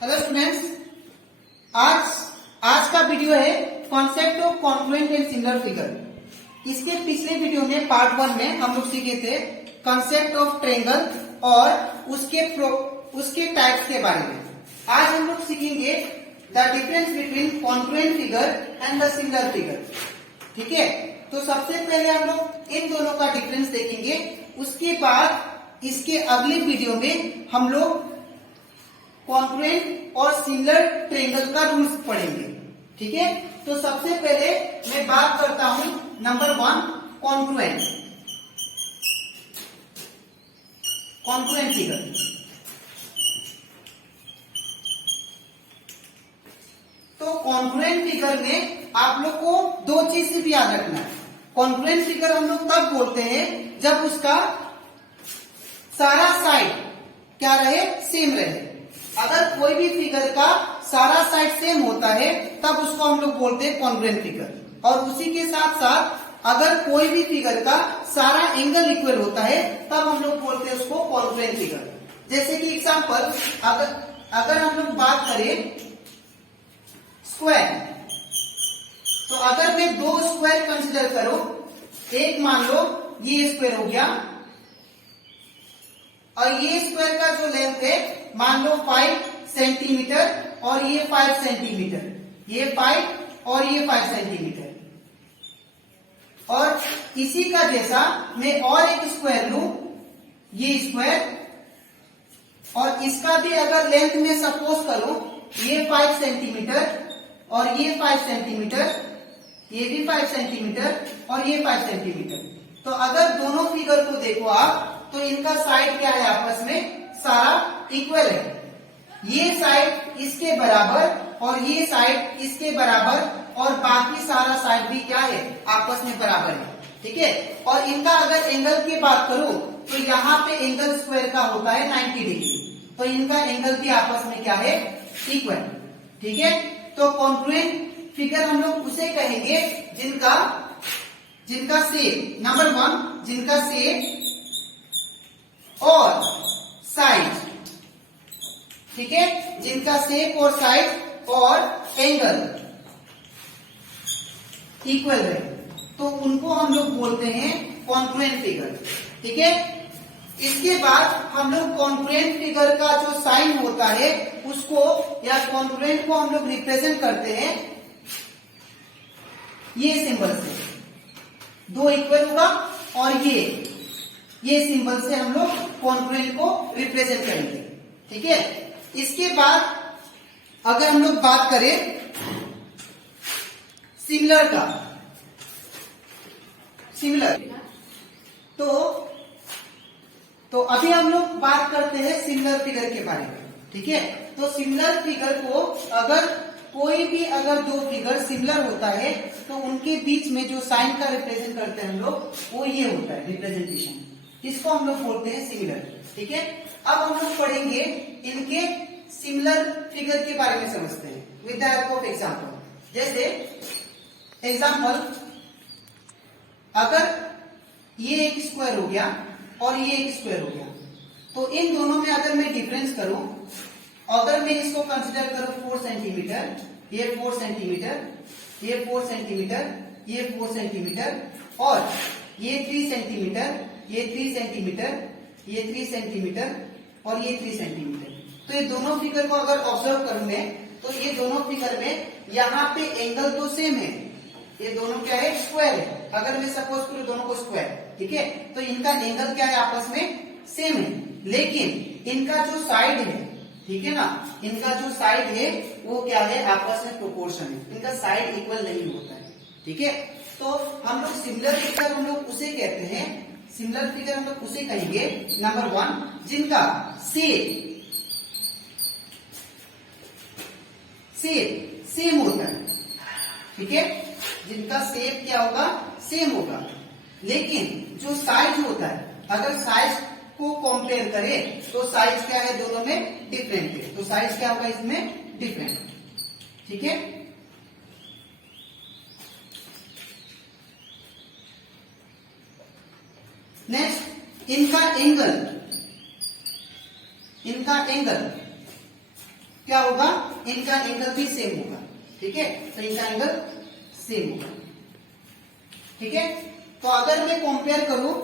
Hello students, आज आज का वीडियो है concept of confluent and similar figure. इसके पिछले वीडियो में पार्ट 1 में हम लोग सीखे थे कॉन्सेप्ट ऑफ ट्रायंगल और उसके टाइप्स के बारे में। आज हम लोग सीखेंगे the difference between confluent figure and the similar figure. ठीक है, तो सबसे पहले हम लोग इन दोनों का डिफरेंस देखेंगे। उसके बाद इसके अगले वीडियो में हम लोग कॉन्फ्लुएंट और सिमिलर ट्रायंगल का रूल्स पढ़ेंगे। ठीक है, तो सबसे पहले मैं बात करता हूं नंबर 1 कॉन्फ्लुएंट फिगर। तो कॉन्फ्लुएंट फिगर में आप लोग को दो चीज से भी याद रखना है। कॉन्फ्लुएंट फिगर हम लोग तब बोलते हैं जब उसका सारा साइड क्या रहे, सेम रहे। अगर कोई भी फिगर का सारा साइड सेम होता है तब उसको हम लोग बोलते हैं कॉन्फ्लुएंट फिगर। और उसी के साथ साथ अगर कोई भी फिगर का सारा एंगल इक्वल होता है तब हम लोग बोलते हैं उसको कॉन्फ्लुएंट फिगर। जैसे कि एग्जांपल, अगर हम लोग बात करें स्क्वायर, तो अगर मैं दो स्क्वायर कंसिडर करूं, एक मान लो ये स्क्वायर हो गया और ये स्क्वायर का जो लेंथ है मान लो 5 सेंटीमीटर और ये 5 सेंटीमीटर, ये 5 और ये 5 सेंटीमीटर। और इसी का जैसा मैं और एक स्क्वायर लूं, ये स्क्वायर, और इसका भी अगर लेंथ में सपोज करूं ये 5 सेंटीमीटर और ये 5 सेंटीमीटर, ये भी 5 सेंटीमीटर और ये 5 सेंटीमीटर। तो अगर दोनों फिगर को देखो आप, तो इनका साइड क्या है, आपस में सारा इक्वल है। ये साइड इसके बराबर और ये साइड इसके बराबर और बाकी सारा साइड भी क्या है, आपस में बराबर है। ठीक है, और इनका अगर एंगल की बात करूं तो यहाँ पे एंगल स्क्वायर का होता है 90 डिग्री, तो इनका एंगल भी आपस में क्या है, इक्वल। ठीक है, तो कॉन्फ्लुएंट फिगर हम लोग उसे कहेंगे जिनका शेप, नंबर 1 जिनका शेप और साइड, ठीक है, जिनका शेप और साइड और एंगल इक्वल है, तो उनको हम लोग बोलते हैं कॉन्फ्लुएंट फिगर। ठीक है, इसके बाद हम लोग कॉन्फ्लुएंट फिगर का जो साइन होता है उसको या कॉन्फ्लुएंट को हम लोग रिप्रेजेंट करते हैं ये सिंबल से। दो इक्वल होगा और ये सिंबल से हम लोग कॉन्फ्लुएंट को रिप्रेजेंट करेंगे। ठीक है, इसके बाद अगर हम लोग बात करें सिमिलर का, तो अभी हम लोग बात करते हैं सिमिलर फिगर के बारे में। ठीक है, तो सिमिलर फिगर को अगर कोई भी अगर दो फिगर सिमिलर होता है तो उनके बीच में जो साइन का रिप्रेजेंट करते हैं हम लोग, वो ये होता है रिप्रेजेंटेशन, इसको हम लोग बोलते हैं सिमिलर। ठीक है, अब हम लोग पढ़ेंगे इनके सिमिलर फिगर के बारे में समझते हैं with the help of example. जैसे एग्जांपल, अगर ये एक स्क्वायर हो गया और ये एक स्क्वायर हो गया, तो इन दोनों में अगर मैं डिफरेंस करूं, अगर मैं इसको कंसिडर करूं 4 सेंटीमीटर, ये 4 सेंटीमीटर, ये 4 सेंटीमीटर, ये 4 सेंटीमीटर और ये 3 सेंटीमीटर, ये 3 सेंटीमीटर, ये 3 सेंटीमीटर और ये 3 सेंटीमीटर। तो ये दोनों फिगर को अगर ऑब्जर्व करूं मैं, तो ये दोनों फिगर में यहाँ पे एंगल तो सेम है, ये दोनों क्या है, स्क्वायर है। अगर मैं सपोज करूं दोनों को स्क्वायर, ठीक है, तो इनका एंगल क्या है, आपस में सेम है। लेकिन इनका जो साइड है, ठीक है ना, इनका जो साइड है वो क्या है, आपस में प्रोपोर्शन है, इनका साइड इक्वल नहीं होता है। ठीक है, तो हम लोग सिमिलर फिगर हम लोग उसे कहते हैं, सिमिलर फिगर हम लोग उसे कहेंगे नंबर 1 जिनका शेप सेम होता है। ठीक है, जिनका शेप क्या होगा, सेम होगा, लेकिन जो साइज होता है, अगर साइज को कंपेयर करें तो साइज क्या है, दोनों में डिफरेंट है, तो साइज क्या होगा इसमें, डिफरेंट। ठीक है, नेक्स्ट इनका एंगल क्या होगा, इनका एंगल भी सेम होगा। ठीक है, तो इनका एंगल सेम होगा। ठीक है, तो अगर मैं कंपेयर करूं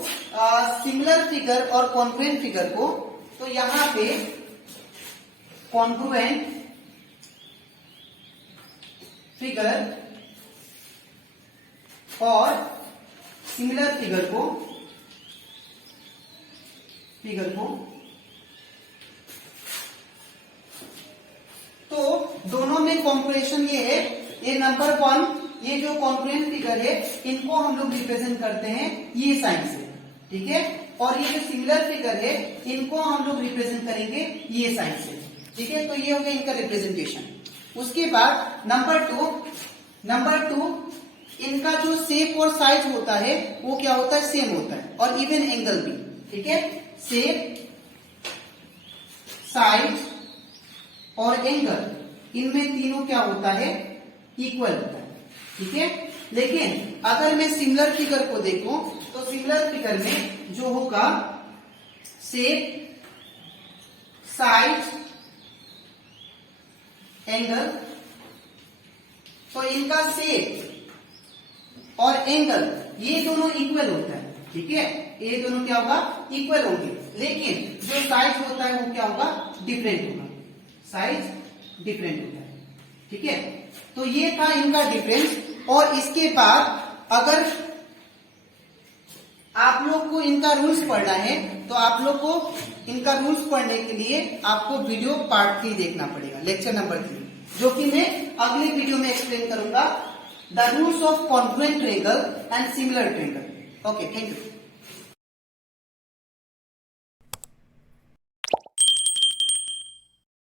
सिमिलर फिगर और कॉन्ग्रुएंट फिगर को, तो यहां पे कॉन्ग्रुएंट फिगर और सिमिलर फिगर को तो दोनों में कॉम्परेशन ये है, ये नंबर 1 ये जो कॉन्ग्रुएंट फिगर है इनको हम लोग रिप्रेजेंट करते हैं ये साइन से। ठीक है, और ये जो सिमिलर फिगर है इनको हम लोग रिप्रेजेंट करेंगे ये साइन से। ठीक है, तो ये हो गया इनका रिप्रेजेंटेशन। उसके बाद नंबर टू इनका जो शेप और साइज होता है वो क्या होता है, सेम होता है, और इवन एंगल भी। ठीक है, शेप, साइज और एंगल इनमें तीनों क्या होता है, इक्वल होता है। ठीक है, लेकिन अगर मैं सिमिलर फिगर को देखूं तो सिमिलर फिगर में जो होगा शेप, साइज, एंगल, तो इनका शेप और एंगल ये दोनों इक्वल होता है। ठीक है, ये दोनों क्या होगा, इक्वल होंगे, लेकिन जो साइज होता है वो क्या होगा, डिफरेंट होगा, साइज डिफरेंट होता है। ठीक है, तो ये था इनका डिफरेंस। और इसके बाद अगर आप लोग को इनका रूल्स पढ़ना है तो आप लोग को इनका रूल्स पढ़ने के लिए आपको वीडियो पार्ट 3 देखना पड़ेगा, लेक्चर नंबर 3, जो कि मैं अगले वीडियो में एक्सप्लेन करूंगा, the rules of congruent triangle and similar triangle. Okay, thank you.